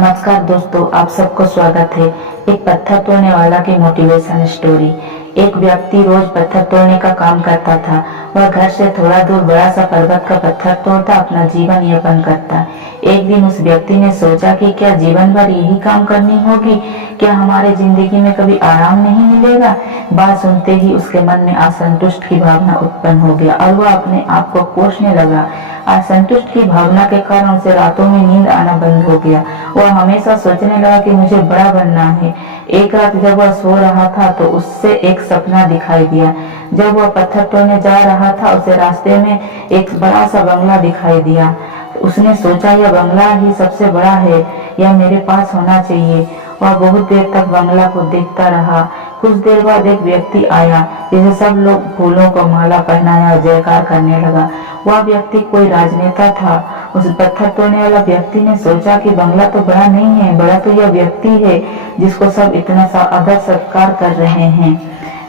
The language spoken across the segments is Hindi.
नमस्कार दोस्तों, आप सबको स्वागत है एक पत्थर तोड़ने वाला की मोटिवेशन स्टोरी। एक व्यक्ति रोज पत्थर तोड़ने का काम करता था। वह घर से थोड़ा दूर बड़ा सा पर्वत का पत्थर तोड़ता अपना जीवन यापन करता। एक दिन उस व्यक्ति ने सोचा कि क्या जीवन भर यही काम करनी होगी? क्या हमारे जिंदगी में कभी आराम नहीं मिलेगा? बात सुनते ही उसके मन में असंतुष्ट की भावना उत्पन्न हो गया और वह अपने आप को कोसने लगा। असंतुष्ट की भावना के कारण उसे रातों में नींद आना बंद हो गया। वह हमेशा सोचने लगा कि मुझे बड़ा बनना है। एक रात जब वह सो रहा था तो उससे एक सपना दिखाई दिया। जब वह पत्थर तोड़ने जा रहा था उसे रास्ते में एक बड़ा सा बंगला दिखाई दिया। उसने सोचा यह बंगला ही सबसे बड़ा है, यह मेरे पास होना चाहिए। वह बहुत देर तक बंगला को देखता रहा। कुछ देर बाद एक व्यक्ति आया जिसे सब लोग फूलों को माला पहनाया और जयकार करने लगा। वह व्यक्ति कोई राजनेता था। उस पत्थर तोड़ने वाला व्यक्ति ने सोचा कि बंगला तो बड़ा नहीं है, बड़ा तो यह व्यक्ति है जिसको सब इतना सा आदर सत्कार कर रहे हैं।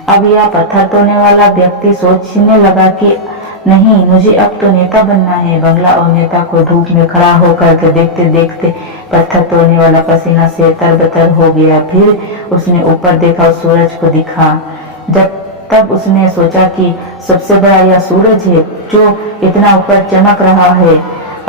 अब यह पत्थर तोड़ने वाला व्यक्ति सोचने लगा कि नहीं, मुझे अब तो नेता बनना है। बंगला और नेता को धूप में खड़ा होकर के देखते देखते पत्थर तोड़ने वाला पसीना से तरबतर हो गया। फिर उसने ऊपर देखा और सूरज को दिखा। तब उसने सोचा कि सबसे बड़ा यह सूरज है जो इतना ऊपर चमक रहा है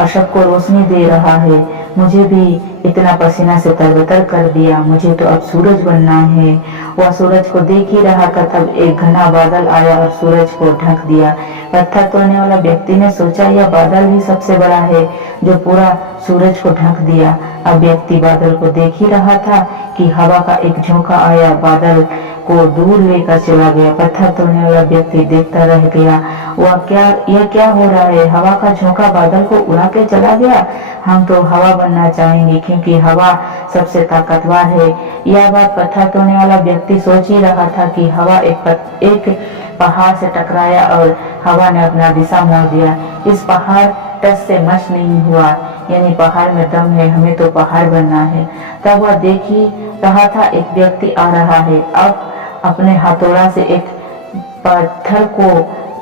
और सबको रोशनी दे रहा है। मुझे भी इतना पसीना से तरबतर कर दिया, मुझे तो अब सूरज बनना है। वह सूरज को देख ही रहा था, तब एक घना बादल आया और सूरज को ढक दिया। पत्थर तोड़ने वाला व्यक्ति ने सोचा यह बादल ही सबसे बड़ा है जो पूरा सूरज को ढक दिया। अब व्यक्ति बादल को देख ही रहा था कि हवा का एक झोंका आया, बादल को दूर लेकर चला गया। पत्थर तोड़ने वाला व्यक्ति देखता रह गया। यह क्या हो रहा है? हवा का झोंका बादल को उड़ा के चला गया। हम तो हवा बनना चाहेंगे क्योंकि हवा सबसे ताकतवर है। यह बात पत्थर तोड़ने वाला व्यक्ति सोच ही रहा था कि हवा एक पहाड़ से टकराया और हवा ने अपना दिशा मोड़ दिया। इस पहाड़ टस से मस नहीं हुआ, यानी पहाड़ में दम है, हमें तो पहाड़ बनना है। तब वह देख ही रहा था एक व्यक्ति आ रहा है। अब अपने हथौड़ा से एक पत्थर को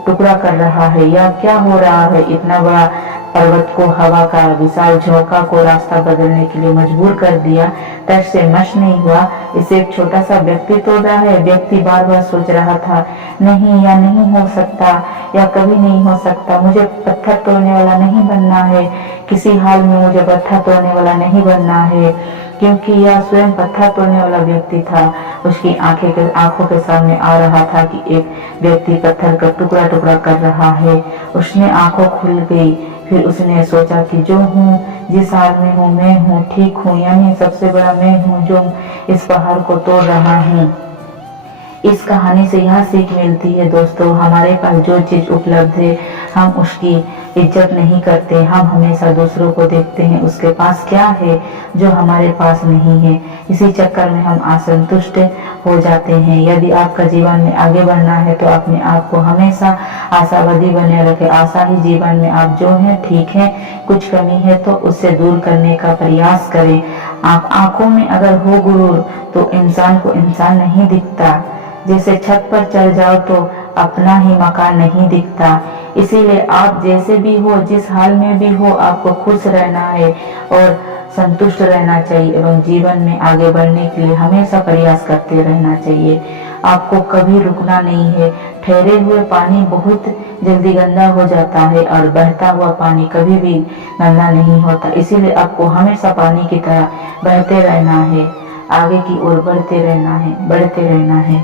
टुकड़ा कर रहा है। यह क्या हो रहा है? इतना बड़ा पर्वत को हवा का विशाल झोंका को रास्ता बदलने के लिए मजबूर कर दिया। टस से मस नहीं हुआ, इसे एक छोटा सा व्यक्ति तोड़ रहा है। व्यक्ति बार बार सोच रहा था नहीं, यह नहीं हो सकता, यह कभी नहीं हो सकता। मुझे पत्थर तोड़ने वाला नहीं बनना है, किसी हाल में मुझे पत्थर तोड़ने वाला नहीं बनना है। क्योंकि यह स्वयं पत्थर तोड़ने वाला व्यक्ति था। उसकी आंखों के सामने आ रहा था कि एक व्यक्ति पत्थर का टुकड़ा टुकड़ा कर रहा है। उसने आंखों खुल गई। फिर उसने सोचा कि जो हूँ, जिस हाल में हूँ, मैं हूँ, ठीक हूँ, यानी सबसे बड़ा मैं हूँ जो इस पहाड़ को तोड़ रहा हूँ। इस कहानी से यह सीख मिलती है दोस्तों, हमारे पास जो चीज उपलब्ध है हम उसकी इज्जत नहीं करते। हम हमेशा दूसरों को देखते हैं उसके पास क्या है जो हमारे पास नहीं है। इसी चक्कर में हम असंतुष्ट हो जाते हैं। यदि आपका जीवन में आगे बढ़ना है तो अपने आप को हमेशा आशावादी बने रखें। आशा ही जीवन में आप जो है ठीक है, कुछ कमी है तो उससे दूर करने का प्रयास करें। आंखों में अगर हो गुरूर तो इंसान को इंसान नहीं दिखता। जैसे छत पर चढ़ जाओ तो अपना ही मकान नहीं दिखता। इसीलिए आप जैसे भी हो, जिस हाल में भी हो, आपको खुश रहना है और संतुष्ट रहना चाहिए एवं जीवन में आगे बढ़ने के लिए हमेशा प्रयास करते रहना चाहिए। आपको कभी रुकना नहीं है। ठहरे हुए पानी बहुत जल्दी गंदा हो जाता है और बहता हुआ पानी कभी भी गंदा नहीं होता। इसीलिए आपको हमेशा पानी की तरह बहते रहना है, आगे की ओर बढ़ते रहना है।